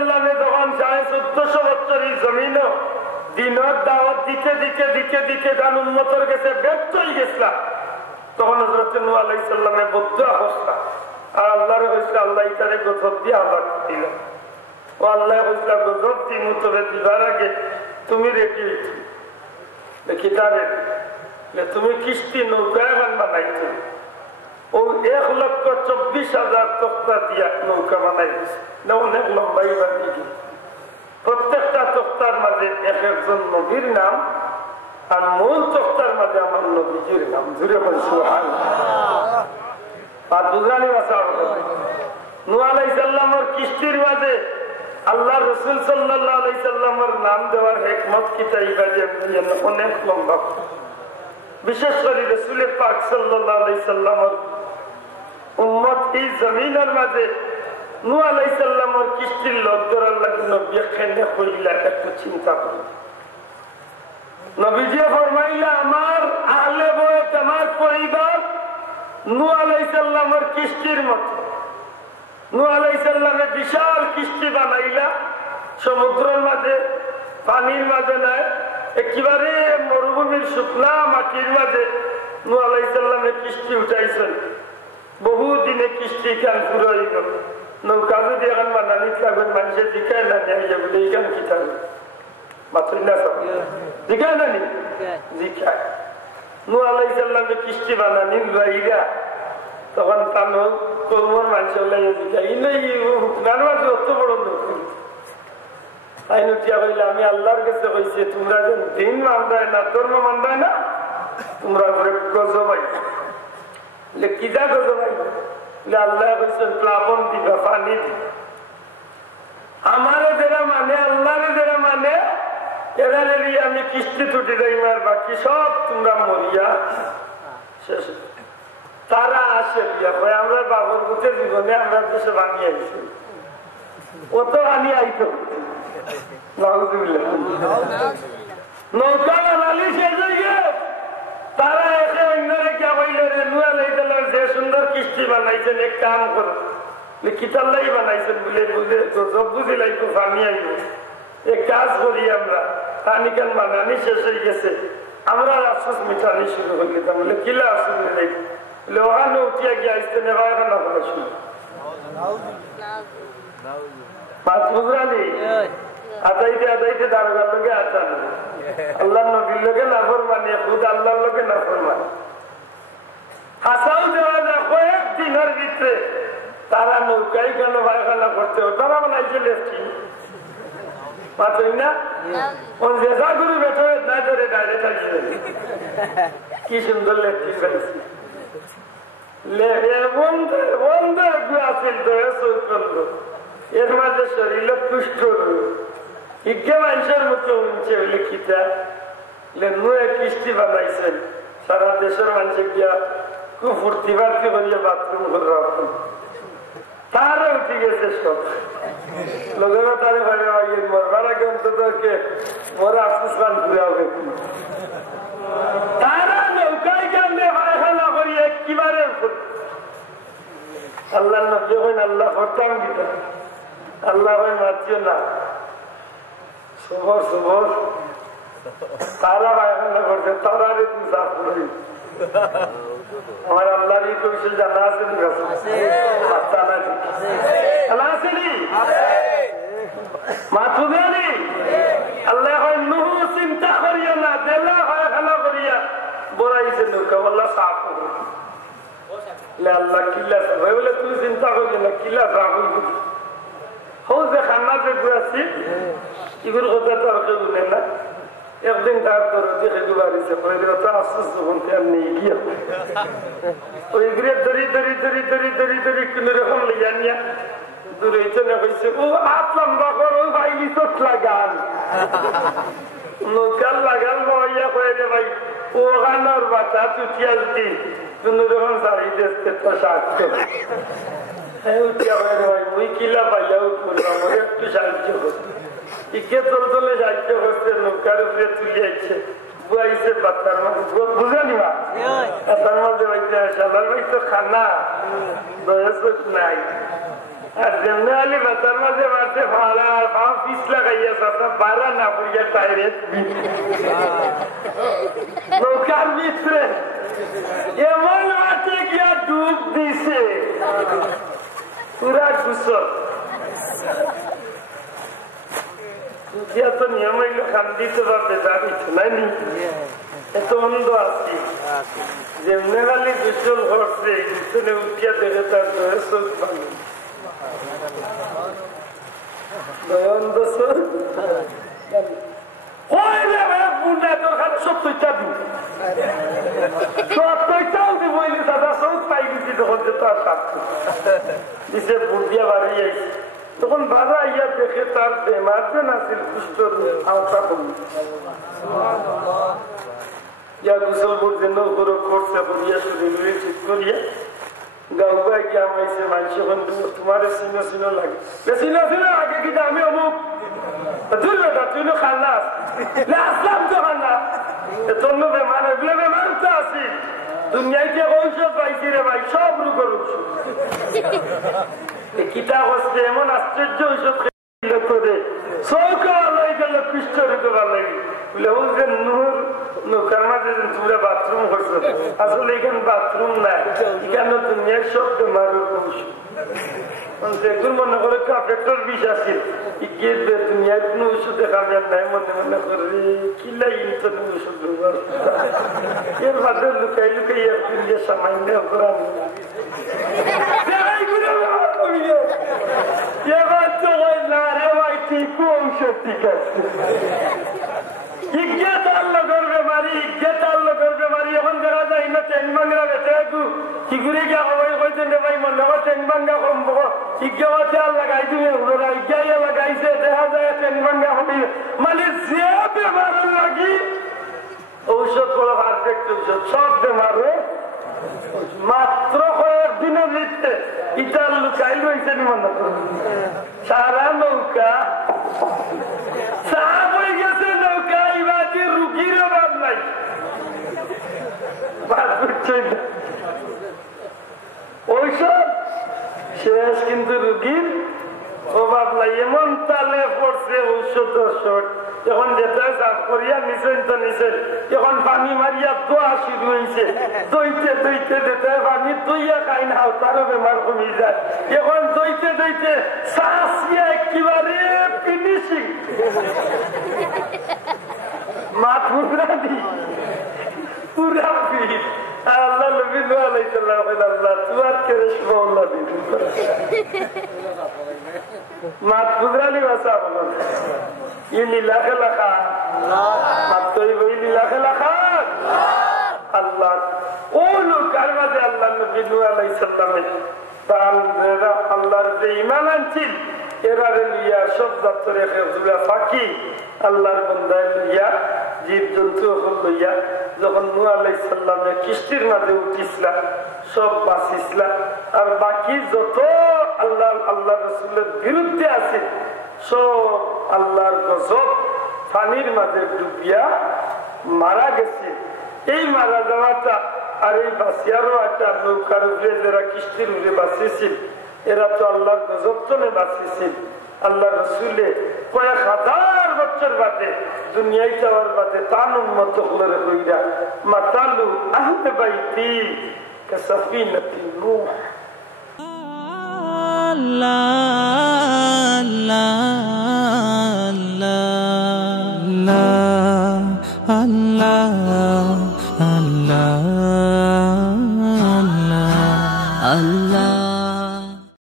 সাল্লামে যখন 1450 বছরের জমিন দিনের দাওয়াত দিতে দিতে দিতে দিতে গান উন্মতর গেছে ব্যর্থ হয়ে গেছিলাম, তখন হযরত নূহ আলাইহিস সালামে বদুয়া করছিলেন। আর আল্লাহর হইছে আল্লাহ ইতারে গজব দিয়ে আবার দিল। ও আল্লাহ হইছে গজব দিমু, তবে দিবার আগে তুমি রেডি দেখি তারে তুমি কিস্তি নৌকায় বানাইছো। ও 1,24,000 তক্তা দিয়া নৌকা বানাই দিচ্ছে, অনেক লম্বাই বানিয়ে। প্রত্যেকটা তক্তার মাঝে এক একজন নবীর নাম, আর মূল তক্তার মাঝে আমার নবীজির নাম। জুড়ে বলছি আর বুঝানি ভাষা। নূহ আলাইহিস সালামের কিস্তির মাঝে আল্লাহ রসুল সাল্লাল্লাহু আলাইহি সাল্লামের নাম দেওয়ার হিকমত কি তাইবা যে অনেক লম্বা। বিশেষ করে রাসূল পাক সাল্লাল্লাহু আলাইহি সাল্লামের উম্মত এই জমিনের মাঝে নূহ আলাইহিস সালামের কিস্তির লোক ধরার লাগে নবী কেনে কইলা একটু চিন্তা করুন। নবীজি ফরমাইলা আমার আহলে বাইত আমার পরিবার নূহ আলাইহিস সালামের কিস্তির মতো। নূহ আলাইহিস সালামে বিশাল কিস্তি বানাইলা, সমুদ্রের মাঝে, পানির মাঝে নাই, একেবারে মরুভূমির শুকনা মাটির মাঝে নূহ আলাইহিস সালামে কিস্তি উঠাইছেন। বহুদিনে কিস্তি খান পুরো হয়ে গেল। নৌকা যদি এখন বানানিত লাগবেন মানুষের জিকায় না নিয়ে বলে এইখান কি থাকবে মাত্র না সব জিকায় না নি জিকায়। নূহ আলাইহিস সালামে কিস্তি বানানি রাইরা তখন তানো কলমর মানুষের লাগে জিকায় গান মাঝে অত বড় লোক তাই নুটিয়া বললে আমি আল্লাহর কাছে কইছি তোমরা যেন দিন মানদায় না ধর্ম মানদায় না তোমরা গজবাই কিদা গজবাই আল্লাহ কইছেন প্লাবন দিবা পানি দিবা। আমারে যারা মানে আল্লাহরে যারা মানে এরা আমি কিস্তি ছুটি দেই আর বাকি সব তোমরা মরিয়া শেষ। তারা আসে বিয়া ভাই আমরা বাবর বুঝে জীবনে আমরা দেশে বানিয়ে আইছি, ও তো আনি আইতো নৌকা বানালি শেষ হয়ে গেল। তারা এসে অন্যরে কে বললে রে নূহ আলাইহিস সালাম যে সুন্দর কিস্তি বানাইছেন এক কাম করো কিতাল্লাই বানাইছেন বলে বুঝে সব বুঝিলাই তো পানি আইব এক কাজ করি আমরা পানি কান বানানি শেষ হয়ে গেছে আমরা আফসোস মিটানি শুরু হয়ে গেতাম বলে কিলা আফসোস মিটাই বলে ওখানে উঠিয়া গিয়ে আসতে নেওয়া না বলে শুরু পাঁচ বুঝরানি আদাইতে আদাইতে দারোগার লোকে আচান আল্লাহ নবীর লোকে নাফরমানি খুদ আল্লাহর লোকে নাফরমানি হাসাও দেওয়া যায় কয়েকদিনের ভিতরে তারা নৌকাই কেন ভাইখানা করতে তারা বানাইছে লেফটি পাচ্ছেন না যেসা গুরু বেঠো না ধরে ডাইরেক্ট আসবে কি সুন্দর লেফটি ফেলছি এর মাঝে শরীর পুষ্ট ইজ্ঞা মানুষের মতো উঠছে বলে খিতা নূহ কিস্তি বানাইছেন সারা দেশের মানুষে গিয়া খুব ফুর্তি ফার্তি করিয়া বাথরুম করে রাখুন তারা উঠে গেছে সব লোকেরা তারে ভাই মরবার আগে অন্তত মরা আফসোস পান ঘুরে হবে তারা নৌকায় কান্দে ভাইখানা করিয়া কিবারে আল্লাহ নবী হইন আল্লাহ হরতাম গীতা আল্লাহ হয় মাতিও না শুভর শুভর তারা ভাইখানা করছে তারা রে তুই সাফ করি আমার আল্লাহর এই কৌশল জানা আছে মাথুদানি আল্লাহ হয় নুহ চিন্তা করিয়া না দেলা হয় খানা করিয়া বড়াইছে নৌকা আল্লাহ সাফ করি আল্লাহ কিল্লা ভাই বলে তুই চিন্তা করবি না কিল্লা সাফ হো যে খানা যে ঘুরাচ্ছি এগুলো কথা তো আর কেউ নেই না একদিন তার তোর দেখে দুবারিছে আফসোস যখন নেই গিয়া ওই ঘুরে ধরি ধরি ধরি ধরি ধরি ধরি কোন রকম লিয়া নিয়া দূরে চলে হয়েছে ও হাত লম্বা কর ও ভাই চোট লাগান নৌকাল লাগাল ভাইয়া কয়ে রে ভাই ও গানোর বাচ্চা চুটিয়াল দি কোন রকম শাড়ি দেখতে তো সাহায্য উঠিয়া হয়ে রে ভাই ওই কিলা পাইয়া করলাম একটু সাহায্য করতে ইকে তোর তোলে সাহায্য করতে নৌকার উপরে তুলিয়াছে বুয়াইছে বাচ্চার মধ্যে বুঝানি মা তার মধ্যে সালার ভাই তো খানা বয়স নাই আর যেমনি নেওয়ালি বাতার মাঝে মাঝে ভাড়া পাও পিস লাগাইয়া চাষা বাড়া না পড়িয়া টাইরে নৌকার ভিতরে এমন মাঠে গিয়া ডুব দিছে পুরা গুসল তো নিয়ম হইলো খান দিতে পারবে দাঁড়িয়েছে নাইনি এত অন্ধ আছি যেমনে খালি গুসল করছে গুসলে উঠিয়া দেখে তার দয়ে চোখ পানি অন্ধ চোখ তখন বাধা ইয়া দেখে তার বেমার যে নাছিল কুষ্ঠর আওতা কমি ইয়া গুসল করছে নৌকরো করছে করিয়া শরীর ঠিক করিয়া গাউবাই গিয়ে আমাইছে মানুষ তোমার চিনো চিনো লাগে চিনো চিনো আগে কিন্তু আমি অমুক তুই তুই খান্না আসলাম তো খান্না তোর বেমার এগুলো বেমার তো আছি দুনিয়াতে ঔষধ পাইছি রে ভাই সব রোগের ঔষধ কিতা হচ্ছে এমন আশ্চর্য ঔষধ করে চৌকা ভালো গেল পৃষ্ঠ রোগে ভালো বলে ও যে নূর নৌকার মাঝে তোমরা বাথরুম করছো আসলে এখানে বাথরুম নাই এখানে দুনিয়ার সব বেমারের ঔষধ দেখুন মনে করে কাপের বিষ আছে দুনিয়ার কোন ওষুধ দেখাবেন নাই মনে মনে করে কিলাই ওষুধ ব্যবহার এর মাঝে লুকাই লুকাই সামান্য অপরাধ এবার তো না রে ভাই ঠিক ঔষধ ঠিক আছে এখন দেখা যায় না টেন ভাঙ্গা বেঁচে চিগুড়ি গিয়া সবাই কইছে রে ভাই মনে হয় টেন ভাঙ্গা কমব ইজ্ঞা লাগাই দিবে ইজ্ঞাইয়া লাগাইছে দেখা যায় টেন ভাঙ্গা হবে মানে যে বেমার লাগি ঔষধ বড় পারফেক্ট ঔষধ সব বেমারে মাত্র কয়েকদিনের ভিতরে ইটার লুকাই রয়েছে মনে করুন সারা নৌকা সাপ হয়ে গেছে নৌকা এবার রুগীর অভাব নাই ঔষধ শেষ কিন্তু রুগীর অভাব নাই এমন তালে পড়ছে ঔষধ শর্ট যখন যেতে সাফ করিয়া নিছেন তো নিছেন এখন পানি মারিয়া দোয়া শুরু হয়েছে দইতে দইতে যেতে পানি দইয়া খাই না তারও বেমার কমি যায় এখন দইতে দইতে শ্বাসিয়া একেবারে ফিনিশিং মা পুরা দি পুরা পিঠ আল্লাহ নবী নূহ আলাইহিস সালাম আল্লাহ তুয়ার কেরেশমা আল্লাহ দিন মাত পুরালি ভাষা বলো ये लीला के लखा अब तो वही लीला के लखा अल्लाह ओ लोग करवा दे अल्लाह नबी नूह अलैहि सल्लम ताल मेरा अल्लाह रे ईमान आनছিল এরারে লিয়া সব দপ্তরে খেজুরা ফাঁকি আল্লাহর বন্দা লিয়া জীব জন্তু লইয়া যখন নূহ আলাইহিস সালামের কিস্তির মাঝে উঠিসলা সব বাঁচিসলা আর বাকি যত আল্লাহ রাসূলের বিরুদ্ধে আছে সব আল্লাহর গজব পানির মাঝে ডুবিয়া মারা গেছে এই মারা যাওয়াটা আর এই বাঁচিয়ারও একটা নৌকার উপরে যারা কিস্তির উপরে বাঁচিয়েছিল এরা তো আল্লাহর গজব তলে বাঁচিয়েছিল আল্লাহ রসুলে কয়েক হাজার বছর বাদে দুনিয়ায় যাওয়ার বাদে তান উন্মত হলে হইরা মাতালু আহলে বাইতি কাসাফিনাতি নূহ Allah